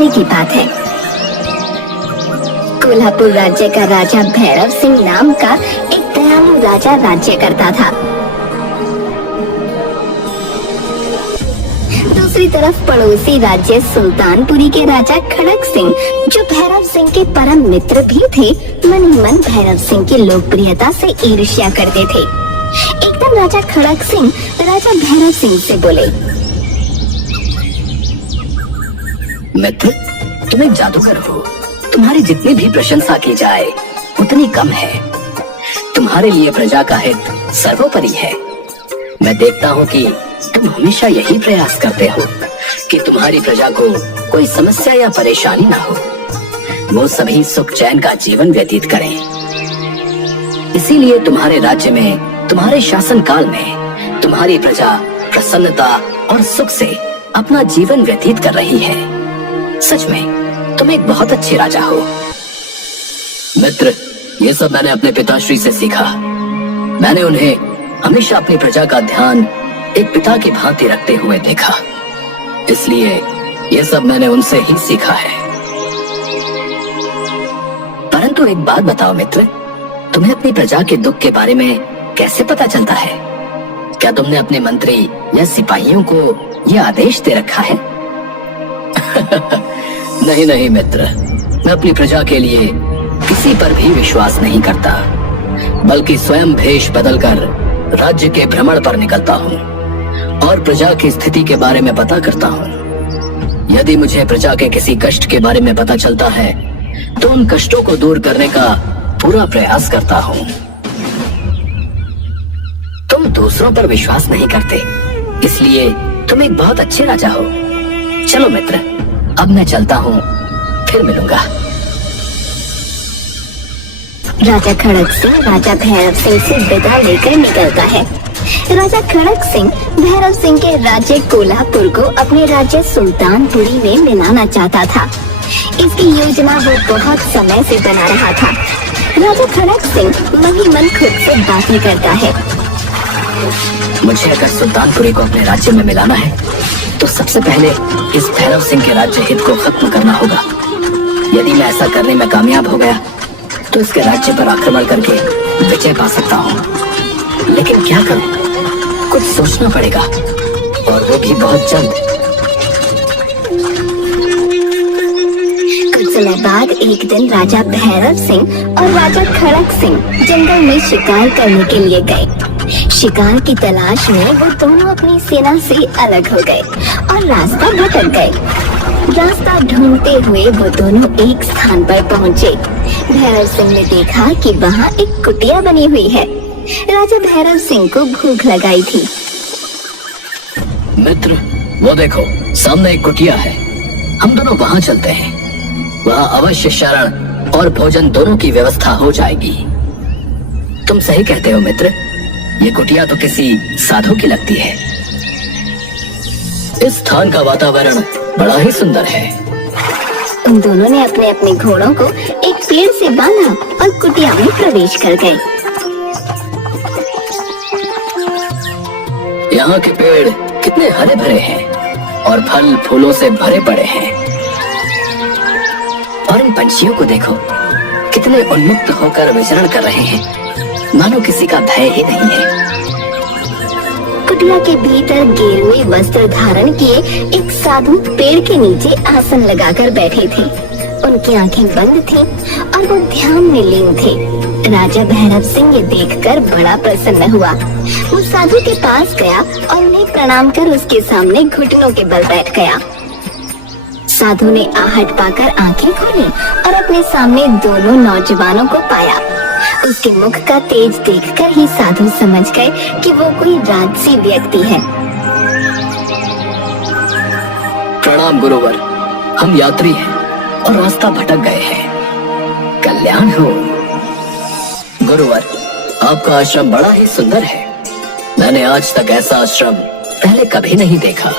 पहले की बात है। कोल्हापुर राज्य का राजा भैरव सिंह नाम का एक दयालु राजा राज्य करता था। दूसरी तरफ पड़ोसी राज्य सुल्तानपुरी के राजा खड़क सिंह, जो भैरव सिंह के परम मित्र भी थे, मन ही मन भैरव सिंह की लोकप्रियता से ईर्ष्या करते थे। एक दिन राजा खड़क सिंह राजा भैरव सिंह से बोले, मित्र, तुम एक जादूगर हो। तुम्हारी जितनी भी प्रशंसा की जाए उतनी कम है। तुम्हारे लिए प्रजा का हित सर्वोपरि है। मैं देखता हूँ कि तुम हमेशा यही प्रयास करते हो कि तुम्हारी प्रजा को कोई समस्या या परेशानी ना हो, वो सभी सुख चैन का जीवन व्यतीत करें। इसीलिए तुम्हारे राज्य में, तुम्हारे शासन काल में तुम्हारी प्रजा प्रसन्नता और सुख से अपना जीवन व्यतीत कर रही है। सच में तुम एक बहुत अच्छे राजा हो। मित्र, ये सब मैंने अपने पिताश्री से सीखा। मैंने उन्हें हमेशा अपनी प्रजा का ध्यान एक पिता की भांति रखते हुए देखा, इसलिए ये सब मैंने उनसे ही सीखा है। परंतु एक बात बताओ मित्र, तुम्हें अपनी प्रजा के दुख के बारे में कैसे पता चलता है? क्या तुमने अपने मंत्री या सिपाहियों को यह आदेश दे रखा है? नहीं नहीं मित्र, मैं अपनी प्रजा के लिए किसी पर भी विश्वास नहीं करता, बल्कि स्वयं भेष बदलकर राज्य के भ्रमण पर निकलता हूँ और प्रजा की स्थिति के बारे में पता करता हूँ। यदि मुझे प्रजा के किसी कष्ट के बारे में पता चलता है तो उन कष्टों को दूर करने का पूरा प्रयास करता हूँ। तुम दूसरों पर विश्वास नहीं करते, इसलिए तुम एक बहुत अच्छे राजा हो। चलो मित्र, अब मैं चलता हूँ, फिर मिलूंगा। राजा खड़क सिंह राजा भैरव सिंह से विदा लेकर निकलता है। राजा खड़क सिंह भैरव सिंह के राज्य कोल्हापुर को अपने राज्य सुल्तानपुरी में मिलाना चाहता था। इसकी योजना वो बहुत समय से बना रहा था। राजा खड़क सिंह मन ही मन खुद से बातें करता है। मुझे अगर सुल्तानपुरी को अपने राज्य में मिलाना है तो सबसे पहले इस भैरव सिंह के राज्य हित को खत्म करना होगा। यदि मैं ऐसा करने में कामयाब हो गया तो इसके राज्य पर आक्रमण करके विजय पा सकता हूँ। लेकिन क्या करूँ, कुछ सोचना पड़ेगा, और वो भी बहुत जल्द। कुछ समय बाद एक दिन राजा भैरव सिंह और राजा खड़क सिंह जंगल में शिकार करने के लिए गए। शिकार की तलाश में वो दोनों अपनी सेना से अलग हो गए और रास्ता भटक गए। रास्ता ढूंढते हुए वो दोनों एक स्थान पर पहुँचे। भैरव सिंह ने देखा कि वहाँ एक कुटिया बनी हुई है। राजा भैरव सिंह को भूख लगाई थी। मित्र, वो देखो, सामने एक कुटिया है। हम दोनों वहाँ चलते हैं। वहाँ अवश्य शरण और भोजन दोनों की व्यवस्था हो जाएगी। तुम सही कहते हो मित्र, ये कुटिया तो किसी साधु की लगती है। इस स्थान का वातावरण बड़ा ही सुंदर है। उन दोनों ने अपने अपने घोड़ों को एक पेड़ से बांधा और कुटिया में प्रवेश कर गए। यहाँ के पेड़ कितने हरे भरे हैं और फल फूलों से भरे पड़े हैं। और इन पंछियों को देखो, कितने उन्मुक्त होकर विचरण कर रहे हैं, मानो किसी का भय ही नहीं है। कुटिया के भीतर गेरुए वस्त्र धारण किए एक साधु पेड़ के नीचे आसन लगाकर बैठे थे। उनकी आंखें बंद थीं और वो ध्यान में लीन थे। राजा भैरव सिंह ये देखकर बड़ा प्रसन्न हुआ। वो साधु के पास गया और उन्हें प्रणाम कर उसके सामने घुटनों के बल बैठ गया। साधु ने आहट पाकर आंखें खोली और अपने सामने दोनों नौजवानों को पाया। उसके मुख का तेज देखकर ही साधु समझ गए कि वो कोई राजसी व्यक्ति है। प्रणाम गुरुवर, हम यात्री हैं और रास्ता भटक गए हैं। कल्याण हो। गुरुवर, आपका आश्रम बड़ा ही सुंदर है। मैंने आज तक ऐसा आश्रम पहले कभी नहीं देखा।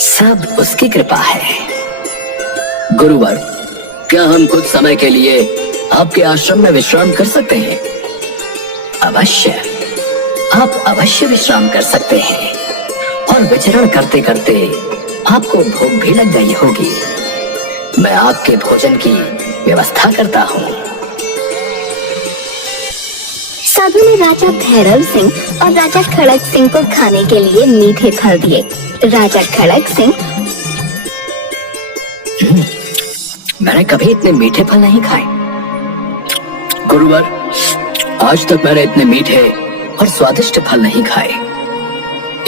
सब उसकी कृपा है। गुरुवर, क्या हम कुछ समय के लिए आपके आश्रम में विश्राम कर सकते हैं? अवश्य, आप अवश्य विश्राम कर सकते हैं। और विचरण करते करते आपको भूख भी लग गई होगी। मैं आपके भोजन की व्यवस्था करता हूँ। साधु ने राजा भैरव सिंह और राजा खड़क सिंह को खाने के लिए मीठे फल दिए। राजा खड़क सिंह, मैंने कभी इतने मीठे फल नहीं खाए। गुरुवर, आज तक मैंने इतने मीठे और स्वादिष्ट फल नहीं खाए।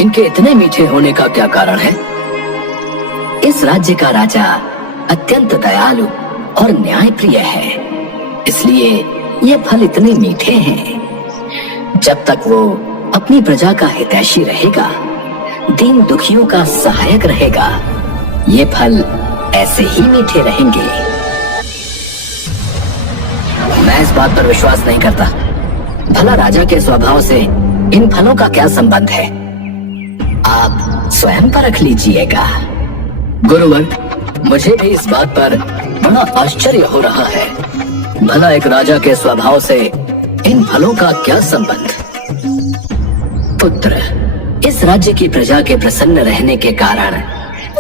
इनके इतने मीठे होने का क्या कारण है? इस राज्य का राजा अत्यंत दयालु और न्यायप्रिय है, इसलिए ये फल इतने मीठे हैं। जब तक वो अपनी प्रजा का हितैषी रहेगा, दीन दुखियों का सहायक रहेगा, ये फल ऐसे ही मीठे रहेंगे। मैं इस बात पर विश्वास नहीं करता। भला राजा के स्वभाव से इन फलों का क्या संबंध है? आप स्वयं परख लीजिएगा। गुरुवर, मुझे भी इस बात पर बड़ा आश्चर्य हो रहा है। भला एक राजा के स्वभाव से इन फलों का क्या संबंध? पुत्र, इस राज्य की प्रजा के प्रसन्न रहने के कारण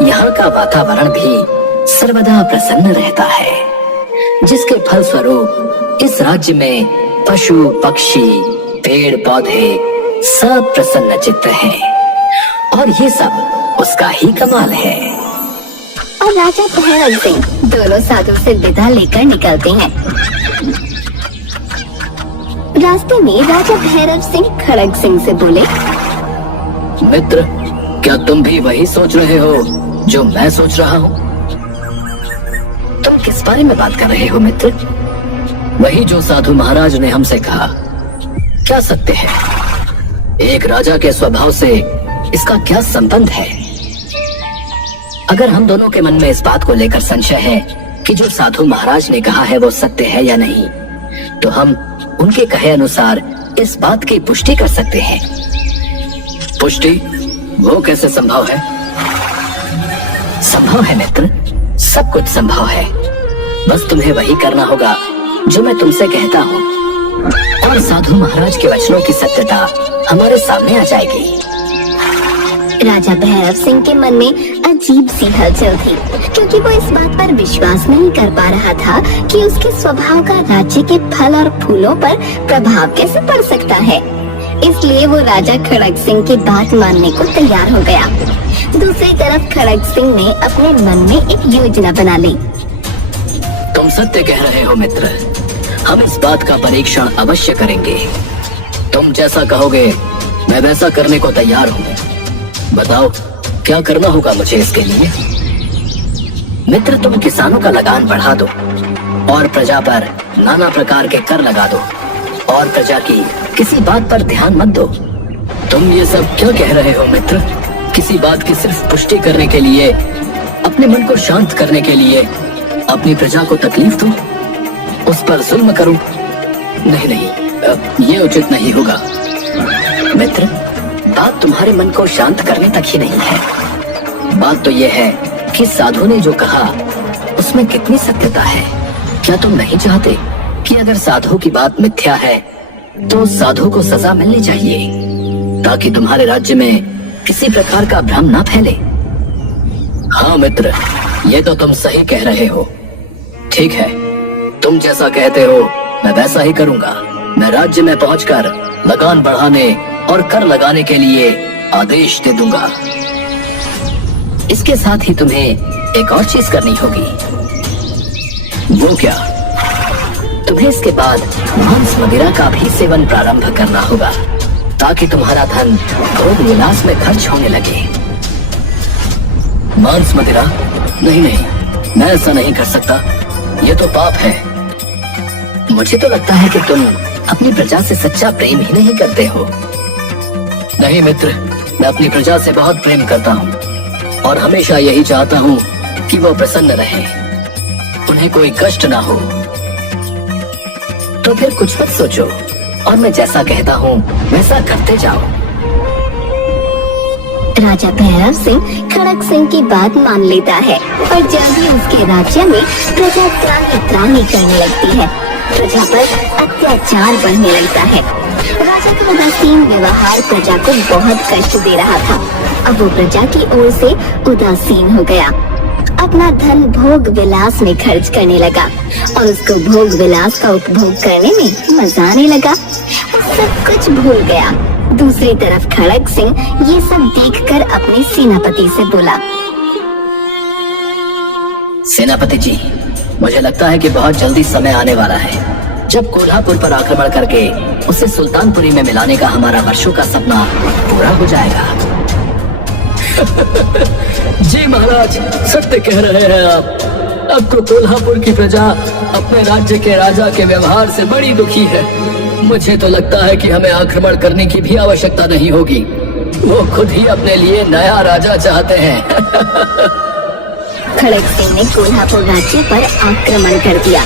यहाँ का वातावरण भी सर्वदा प्रसन्न रहता है, जिसके फल स्वरूप इस राज्य में पशु पक्षी पेड़ पौधे सब प्रसन्न चित्त हैं, और ये सब उसका ही कमाल है। और राजा भैरव सिंह दोनों साधु से विदा लेकर निकलते हैं। रास्ते में राजा भैरव सिंह खड़ग सिंह से बोले, मित्र, क्या तुम भी वही सोच रहे हो जो मैं सोच रहा हूँ? तुम किस बारे में बात कर रहे हो मित्र? वही जो साधु महाराज ने हमसे कहा। क्या सत्य है? एक राजा के स्वभाव से इसका क्या संबंध है? अगर हम दोनों के मन में इस बात को लेकर संशय है कि जो साधु महाराज ने कहा है वो सत्य है या नहीं, तो हम उनके कहे अनुसार इस बात की पुष्टि कर सकते हैं। पुष्टि? वो कैसे संभव है? संभव है मित्र, सब कुछ संभव है। बस तुम्हें वही करना होगा जो मैं तुमसे कहता हूँ, और साधु महाराज के वचनों की सत्यता हमारे सामने आ जाएगी। राजा भैरव सिंह के मन में अजीब सी हलचल थी, क्योंकि वो इस बात पर विश्वास नहीं कर पा रहा था कि उसके स्वभाव का राज्य के फल और फूलों पर प्रभाव कैसे पड़ सकता है। इसलिए वो राजा खड़ग सिंह की बात मानने को तैयार हो गया। दूसरी तरफ खड़ग सिंह ने अपने मन में एक योजना बना ली। तुम सत्य कह रहे हो मित्र, हम इस बात का परीक्षण अवश्य करेंगे। तुम जैसा कहोगे मैं वैसा करने को तैयार हूँ। बताओ, क्या करना होगा मुझे इसके लिए? मित्र, तुम किसानों का लगान बढ़ा दो और प्रजा पर नाना प्रकार के कर लगा दो, और प्रजा की किसी बात पर ध्यान मत दो। तुम ये सब क्या कह रहे हो मित्र? किसी बात की सिर्फ पुष्टि करने के लिए, अपने मन को शांत करने के लिए अपनी प्रजा को तकलीफ दूं, उस पर जुल्म करूं? नहीं नहीं, ये उचित नहीं होगा। मित्र, बात तुम्हारे मन को शांत करने तक ही नहीं है। बात तो यह है कि साधु ने जो कहा उसमें कितनी सत्यता है। क्या तुम नहीं चाहते कि अगर साधु की बात मिथ्या है तो साधु को सजा मिलनी चाहिए, ताकि तुम्हारे राज्य में किसी प्रकार का भ्रम ना फैले? हाँ मित्र, ये तो तुम सही कह रहे हो। ठीक है, तुम जैसा कहते हो मैं वैसा ही करूंगा। मैं राज्य में पहुंचकर लगान बढ़ाने और कर लगाने के लिए आदेश दे दूंगा। इसके साथ ही तुम्हें एक और चीज करनी होगी। वो क्या? तुम्हें इसके बाद मांस मदिरा का भी सेवन प्रारंभ करना होगा, ताकि तुम्हारा धन भोग विलास में खर्च होने लगे। मांस मदिरा? नहीं नहीं, मैं ऐसा नहीं कर सकता, ये तो पाप है। मुझे तो लगता है कि तुम अपनी प्रजा से सच्चा प्रेम ही नहीं करते हो। नहीं मित्र, मैं अपनी प्रजा से बहुत प्रेम करता हूँ और हमेशा यही चाहता हूँ कि वो प्रसन्न रहे, उन्हें कोई कष्ट ना हो। तो फिर कुछ मत सोचो और मैं जैसा कहता हूँ वैसा करते जाओ। राजा भैरव सिंह खड़ग सिंह की बात मान लेता है, और जल्द ही उसके राज्य में प्रजा त्राही करने लगती है। प्रजा पर अत्याचार बढ़ने लगता है। राजा का उदासीन व्यवहार प्रजा को बहुत कष्ट दे रहा था। अब वो प्रजा की ओर से उदासीन हो गया। अपना धन भोग विलास में खर्च करने लगा और उसको भोग विलास का उपभोग करने में मजा आने लगा। वो सब कुछ भूल गया। दूसरी तरफ खड़ग सिंह ये सब देखकर अपने सेनापति से बोला, सेनापति जी, मुझे लगता है कि बहुत जल्दी समय आने वाला है जब कोल्हापुर पर आक्रमण करके उसे सुल्तानपुरी में मिलाने का हमारा वर्षों का सपना पूरा हो जाएगा। जी महाराज, सत्य कह रहे हैं आप। अब तो कोल्हापुर की प्रजा अपने राज्य के राजा के व्यवहार से बड़ी दुखी है। मुझे तो लगता है कि हमें आक्रमण करने की भी आवश्यकता नहीं होगी। वो खुद ही अपने लिए नया राजा चाहते हैं। खड़ग सिंह ने कोल्हापुर राज्य पर आक्रमण कर दिया।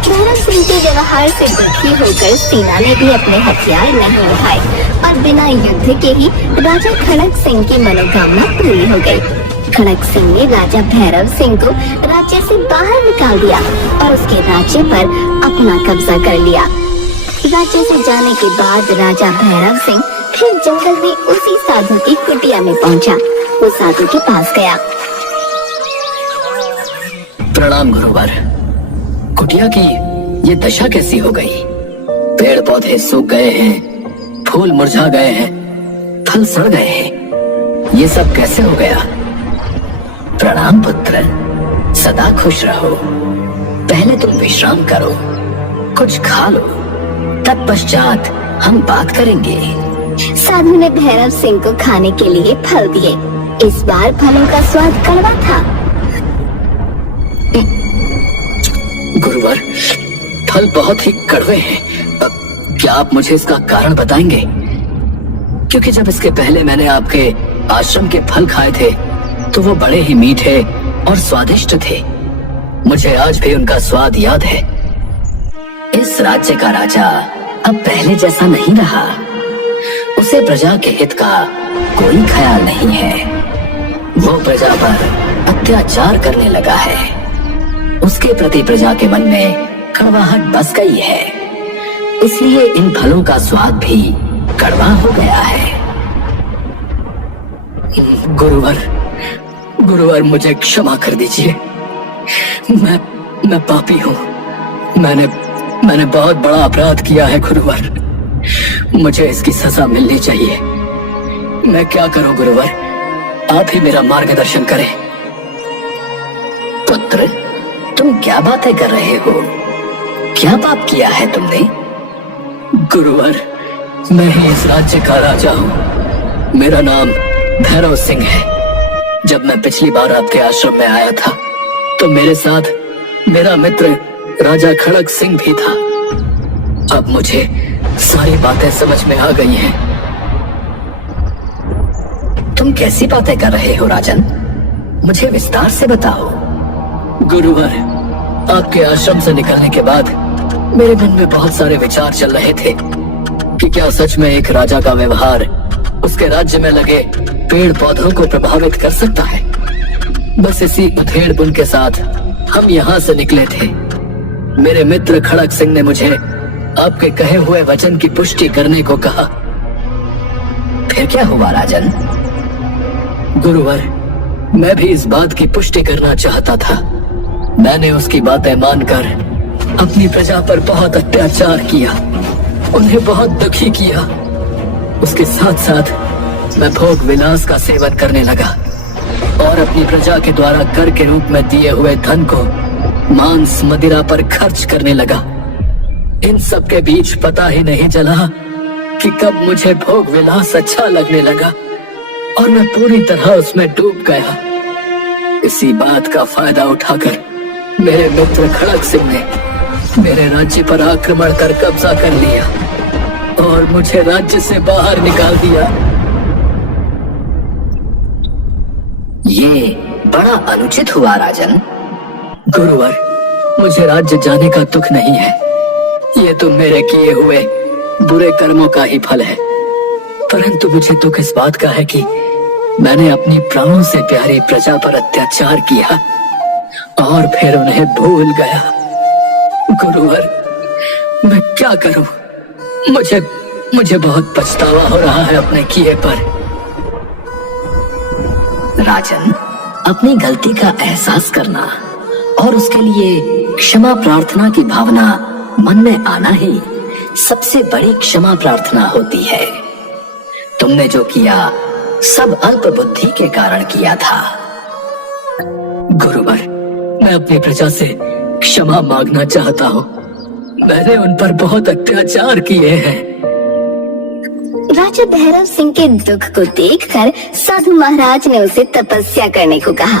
भैरव सिंह के व्यवहार से दुखी होकर सेना ने भी अपने हथियार नहीं उठाए और बिना युद्ध के ही राजा खड़ग सिंह की मनोकामना पूरी हो गई। खड़ग सिंह ने राजा भैरव सिंह को राज्य से बाहर निकाल दिया और उसके राज्य पर अपना कब्जा कर लिया। राज्य से जाने के बाद राजा भैरव सिंह फिर जंगल में उसी साधु की कुटिया में पहुंचा। वो साधु के पास गया। प्रणाम गुरुवर। कुटिया की ये दशा कैसी हो गई? पेड़ पौधे सूख गए हैं, फूल मुरझा गए हैं, फल सड़ गए हैं। ये सब कैसे हो गया? प्रणाम पुत्र, सदा खुश रहो। पहले तुम विश्राम करो, कुछ खा लो, तत्पश्चात हम बात करेंगे। साधु ने भैरव सिंह को खाने के लिए फल दिए। इस बार फलों का स्वाद कड़वा था। गुरुवर, फल बहुत ही कड़वे हैं। क्या आप मुझे इसका कारण बताएंगे? क्योंकि जब इसके पहले मैंने आपके आश्रम के फल खाए थे तो वो बड़े ही मीठे और स्वादिष्ट थे। मुझे आज भी उनका स्वाद याद है। इस राज्य का राजा अब पहले जैसा नहीं रहा। उसे प्रजा के हित का कोई ख्याल नहीं है। वो प्रजा पर अत्याचार करने लगा है। उसके प्रति प्रजा के मन में कड़वाहट बस गई है। इसलिए इन फलों का स्वाद भी कड़वा हो गया है। गुरुवर मुझे क्षमा कर दीजिए। मैं पापी हूँ। मैंने बहुत बड़ा अपराध किया है गुरुवर। मुझे इसकी सजा मिलनी चाहिए। मैं क्या करूं गुरुवर? आप ही मेरा मार्गदर्शन करें। पुत्र, तुम क्या बातें कर रहे हो? क्या पाप किया है तुमने? गुरुवर, मैं ही इस राज्य का राजा हूँ। मेरा नाम भैरव सिंह है। जब मैं पिछली बार आपके आश्रम में आया था तो मेरे साथ मेरा मित्र राजा खड़ग सिंह भी था। अब मुझे सारी बातें समझ में आ गई हैं। तुम कैसी बातें कर रहे हो राजन? मुझे विस्तार से बताओ। गुरुवर, आपके आश्रम से निकलने के बाद मेरे मन में बहुत सारे विचार चल रहे थे कि क्या सच में एक राजा का व्यवहार उसके राज्य में लगे पेड़ पौधों को प्रभावित कर सकता है। बस इसी उधेड़पुन के साथ हम यहाँ से निकले थे। मेरे मित्र खड़ग सिंह ने मुझे आपके कहे हुए वचन की पुष्टि करने को कहा। फिर क्या हुआ राजन? गुरुवर, मैं भी इस बात की पुष्टि करना चाहता था। मैंने उसकी बातें मानकर अपनी प्रजा पर बहुत अत्याचार किया, उन्हें बहुत दुखी किया। उसके साथ साथ मैं भोग विलास का सेवन करने लगा और अपनी प्रजा के द्वारा कर के रूप में दिए हुए धन को मांस मदिरा पर खर्च करने लगा। इन सब के बीच पता ही नहीं चला कि कब मुझे भोग विलास अच्छा लगने लगा और मैं पूरी तरह उसमें डूब गया। इसी बात का फायदा उठाकर मेरे मित्र खड़ग सिंह ने मेरे राज्य पर आक्रमण कर कब्जा कर लिया और मुझे राज्य से बाहर निकाल दिया। ये बड़ा अनुचित हुआ राजन। गुरुवर, मुझे राज्य जाने का दुख नहीं है। ये तो मेरे किए हुए बुरे कर्मों का ही फल है। परंतु मुझे दुख इस बात का है कि मैंने अपनी प्राणों से प्यारी प्रजा पर अत्याचार किया और फिर उन्हें भूल गया। गुरुवर, मैं क्या करूं? मुझे बहुत पछतावा हो रहा है अपने किए पर। राजन, अपनी गलती का एहसास करना और उसके लिए क्षमा प्रार्थना की भावना मन में आना ही सबसे बड़ी क्षमा प्रार्थना होती है। तुमने जो किया सब अल्प बुद्धि के कारण किया था। गुरुवर, मैं अपनी प्रजा से क्षमा मांगना चाहता हूँ। मैंने उन पर बहुत अत्याचार किए हैं। राजा भैरव सिंह के दुख को देखकर साधु महाराज ने उसे तपस्या करने को कहा।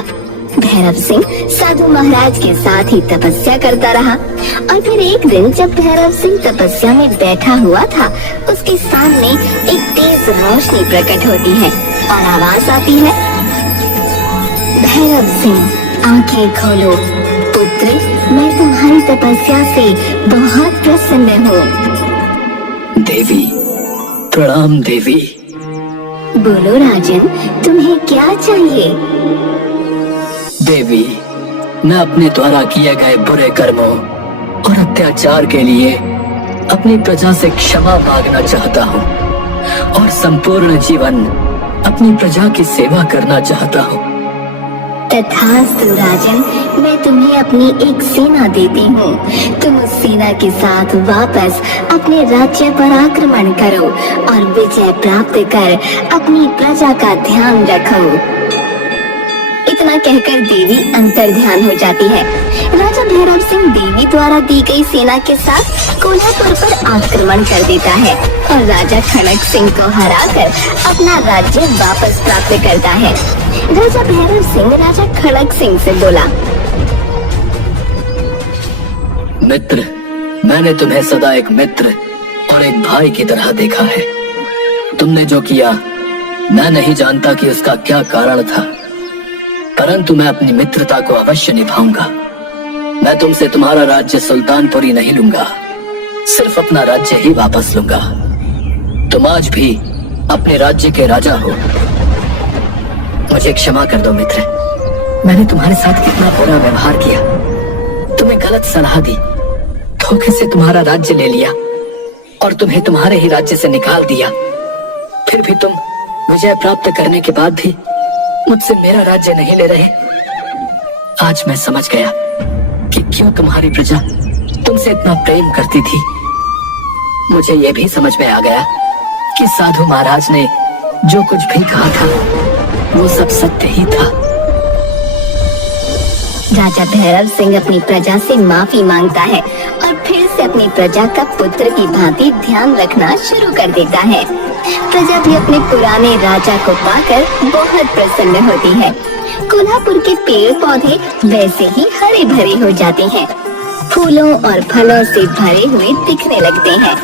भैरव सिंह साधु महाराज के साथ ही तपस्या करता रहा और फिर एक दिन जब भैरव सिंह तपस्या में बैठा हुआ था, उसके सामने एक तेज रोशनी प्रकट होती है और आवाज आती है, भैरव सिंह आंखें खोलो पुत्र, मैं तुम्हारी तपस्या से बहुत प्रसन्न हूँ। देवी, प्रणाम देवी। बोलो राजन, तुम्हें क्या चाहिए? देवी, मैं अपने द्वारा किए गए बुरे कर्मों और अत्याचार के लिए अपनी प्रजा से क्षमा मांगना चाहता हूँ और संपूर्ण जीवन अपनी प्रजा की सेवा करना चाहता हूँ। तथास्तु राजन, मैं तुम्हें अपनी एक सेना देती हूँ। तुम उस सेना के साथ वापस अपने राज्य पर आक्रमण करो और विजय प्राप्त कर अपनी प्रजा का ध्यान रखो। इतना कहकर देवी अंतर ध्यान हो जाती है। राजा भैरव सिंह देवी द्वारा दी गई सेना के साथ कोल्हापुर पर आक्रमण कर देता है और राजा खड़क सिंह को हराकर अपना राज्य वापस प्राप्त करता है। राजा भैरव सिंह राजा खड़क सिंह से बोला, मित्र, मैंने तुम्हें सदा एक मित्र और एक भाई की तरह देखा है। तुमने जो किया मैं नहीं जानता कि उसका क्या कारण था, परंतु मैं अपनी मित्रता को अवश्य निभाऊंगा। मैं तुमसे तुम्हारा राज्य सुल्तानपुरी नहीं लूंगा, सिर्फ अपना राज्य ही वापस लूंगा। तुम आज भी अपने राज्य के राजा हो। मुझे क्षमा कर दो मित्र, मैंने तुम्हारे साथ कितना बुरा व्यवहार किया, तुम्हें गलत सलाह दी, धोखे से तुम्हारा राज्य ले लिया और तुम्हें तुम्हारे ही राज्य से निकाल दिया। फिर भी तुम विजय प्राप्त करने के बाद भी मुझसे मेरा राज्य नहीं ले रहे। आज मैं समझ गया कि क्यों तुम्हारी प्रजा तुमसे इतना प्रेम करती थी। मुझे यह भी समझ में आ गया कि साधु महाराज ने जो कुछ भी कहा था वो सब सत्य ही था। राजा भैरव सिंह अपनी प्रजा से माफी मांगता है और फिर से अपनी प्रजा का पुत्र की भांति ध्यान रखना शुरू कर देता है। प्रजा भी अपने पुराने राजा को पाकर बहुत प्रसन्न होती है। कोल्हापुर के पेड़ पौधे वैसे ही हरे भरे हो जाते हैं, फूलों और फलों से भरे हुए दिखने लगते हैं।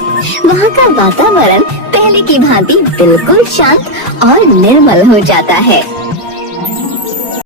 वहाँ का वातावरण पहले की भांति बिल्कुल शांत और निर्मल हो जाता है।